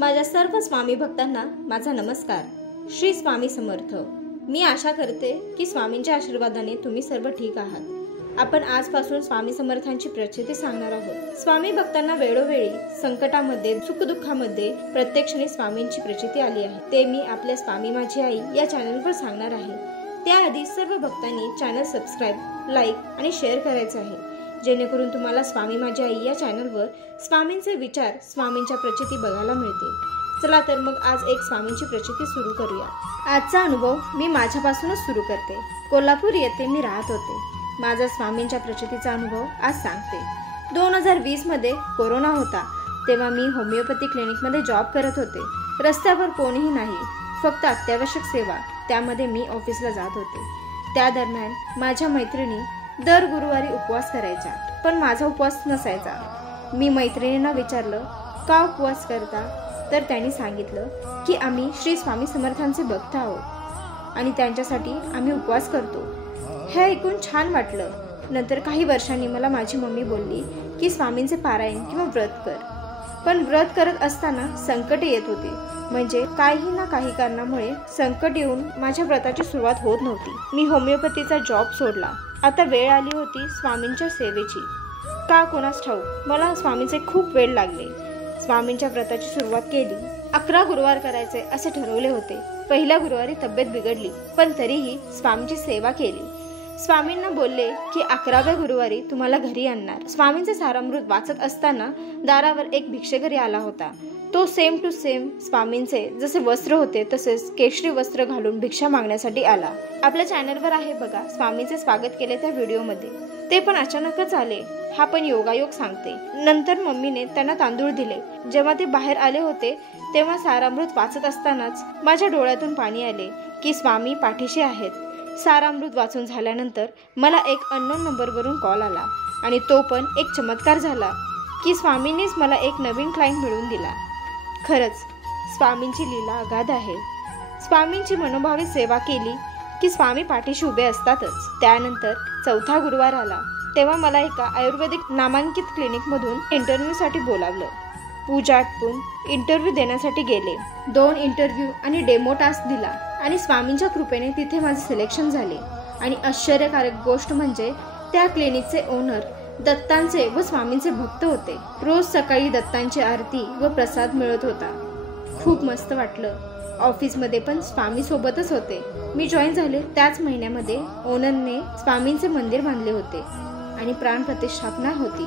माझ्या सर्व स्वामी भक्तांना माझा नमस्कार। श्री स्वामी समर्थ। मी आशा करते की स्वामींच्या आशीर्वादाने तुम्ही सर्व ठीक आहात। आपण आजपासून स्वामी समर्थांची प्रचिती सांगणार आहोत। स्वामी भक्तांना वेळोवेळी संकटामध्ये सुखदुःखामध्ये प्रत्येक क्षणी स्वामींची प्रचिती आली आहे, ते मी आपल्या स्वामी माझी आई या चॅनलवर सांगणार आहे। त्याआधी सर्व भक्तांनी चॅनल सबस्क्राइब, लाईक आणि शेअर करायचे आहे, जेणेकरून तुम्हाला स्वामी माझी आई या चॅनलवर स्वामींचे विचार, स्वामींच्या प्रचिती बघायला मिळतील। चला तर मग आज एक स्वामींची प्रचिती सुरू करूया। आजचा अनुभव मी माझ्यापासूनच सुरू करते। कोल्हापूर येथे मी राहत होते। माझा स्वामींच्या प्रचितीचा अनुभव आज सांगते। 2020 मध्ये कोरोना होता, तेव्हा मी होमिओपॅथी क्लिनिकमध्ये जॉब करत होते। रस्त्यावर कोणीही नाही, फक्त अत्यावश्यक सेवा, त्यामध्ये मी ऑफिसला जात होते। त्या दरम्यान माझ्या मैत्रिणी दर गुरुवारी उपवास करायचा, पण माझा उपवास नसायचा। मी मैत्रिणींना विचारलं, का उपवास करता? तर त्यांनी सांगितलं की आम्ही श्री स्वामी समर्थांचे भक्त आहोत आणि त्यांच्यासाठी आम्ही उपवास करतो। हे ऐकून छान वाटलं। नंतर काही वर्षांनी मला माझी मम्मी बोलली की स्वामींचे पारायण किंवा व्रत कर। पण व्रत करत असताना संकट येत होते, म्हणजे काही ना काही कारणामुळे संकट येऊन माझ्या व्रताची सुरुवात होत नव्हती। मी होमिओपॅथीचा जॉब सोडला। आता वेळ आली होती स्वामींच्या सेवेची। का कोणास ठाऊक मला स्वामींचे खूप वेळ लागले। स्वामींच्या व्रताची सुरुवात केली। 11 गुरुवार करायचे असे ठरवले होते। पहिल्या गुरुवारी तब्येत बिघडली, पण तरीही स्वामींची सेवा केली। स्वामींना बोलले की 11व्या गुरुवारी तुम्हाला घरी आणणार। स्वामींचे सारामृत वाचत असताना दारावर एक भिक्षेकरी आला होता। तो सेम टू सेम स्वामींचे जसे वस्त्र होते तसेच केशरी वस्त्र घालून भिक्षा मागण्यासाठी आला। आपल्या चॅनलवर आहे बघा, स्वामींचे स्वागत केले त्या व्हिडिओमध्ये। ते पण अचानकच आले, हा पण योगायोग सांगते। नंतर मम्मीने त्यांना तांदूळ दिले। जेव्हा ते बाहेर आले होते तेव्हा सारामृत वाचत असतानाच माझ्या डोळ्यातून पाणी आले की स्वामी पाठीशी आहेत। सारामृत वाचून झाल्यानंतर मला एक अननोन नंबरवरून कॉल आला आणि तो पण एक चमत्कार झाला की स्वामींनीच मला एक नवीन क्लायंट मिळवून दिला। खरंच स्वामींची लीला अगाध आहे। स्वामींची मनोभावे सेवा केली की स्वामी पाठीशी उभे असतातच। त्यानंतर 4था गुरुवार आला, तेव्हा मला एका आयुर्वेदिक नामांकित क्लिनिकमधून इंटरव्ह्यूसाठी बोलावलं। पूजा आटपून इंटरव्ह्यू देण्यासाठी गेले। 2 इंटरव्ह्यू आणि डेमो टास्क दिला आणि स्वामींच्या कृपेने तिथे माझे सिलेक्शन झाले। आणि आश्चर्यकारक गोष्ट म्हणजे त्या क्लिनिकचे ओनर दत्तांचे व स्वामींचे भक्त होते। रोज सकाळी दत्तांची आरती व प्रसाद मिळत होता। खूप मस्त वाटलं। ऑफिसमध्ये पण स्वामी सोबतच होते। मी जॉईन झाले त्याच महिन्यामध्ये ओनरने स्वामींचे मंदिर बांधले होते आणि प्राण प्रतिष्ठापना होती।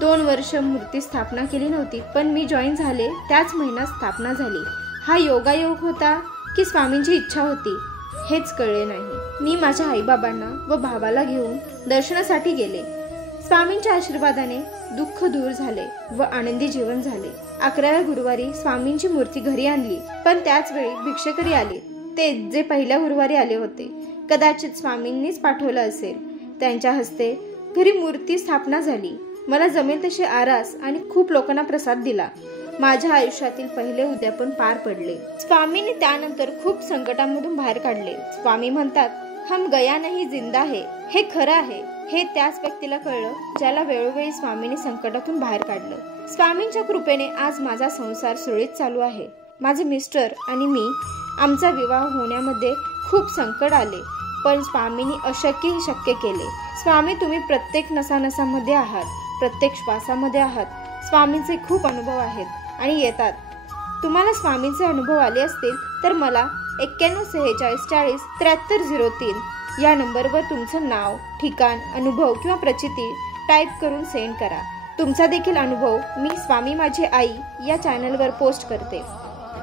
2 वर्ष मूर्ती स्थापना केली नव्हती, पण मी जॉईन झाले त्याच महिन्यात स्थापना झाली। हा योगायोग होता की स्वामींची इच्छा होती हेच कळले नाही। मी माझ्या आईबाबांना व भावाला घेऊन दर्शनासाठी गेले। स्वामींच्या आशीर्वादाने दुःख दूर झाले व आनंदी जीवन झाले। 11व्या गुरुवारी स्वामींची मूर्ती घरी आणली, पण त्याच वेळी भिक्षेकरी आले, ते जे पहिल्या गुरुवारी आले होते। कदाचित स्वामींनीच पाठवलं असेल। त्यांच्या हस्ते घरी मूर्ती स्थापना झाली। मला जमेल तशी आरास आणि खूप लोकांना प्रसाद दिला। माझ्या आयुष्यातील पहिले उद्यापन पार पडले। स्वामींनी त्यानंतर खूप संकटांमधून बाहेर काढले। स्वामी म्हणतात, हम गया नहीं जिंदा है। हे खरं आहे। हे त्याच व्यक्तीला कळलं ज्याला वेळोवेळी स्वामींनी संकटातून बाहेर काढलं। स्वामींच्या कृपेने आज माझा संसार सुरळीत चालू आहे। माझे मिस्टर आणि मी, आमचा विवाह होण्यामध्ये खूप संकट आले, पण स्वामींनी अशक्यही शक्य केले। स्वामी तुम्ही प्रत्येक नसानसामध्ये आहात, प्रत्येक श्वासामध्ये आहात। स्वामींचे खूप अनुभव आहेत आणि येतात। तुम्हाला स्वामींचे अनुभव आले असतील तर मला 91 46 40 73 03 या नंबरवर तुमचं नाव, ठिकाण, अनुभव किंवा प्रचिती टाईप करून सेंड करा। तुमचा देखील अनुभव मी स्वामी माझी आई या चॅनलवर पोस्ट करते।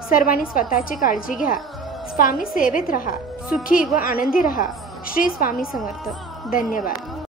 सर्वांनी स्वतःची काळजी घ्या। स्वामी सेवेत रहा, सुखी व आनंदी रहा। श्री स्वामी समर्थ। धन्यवाद।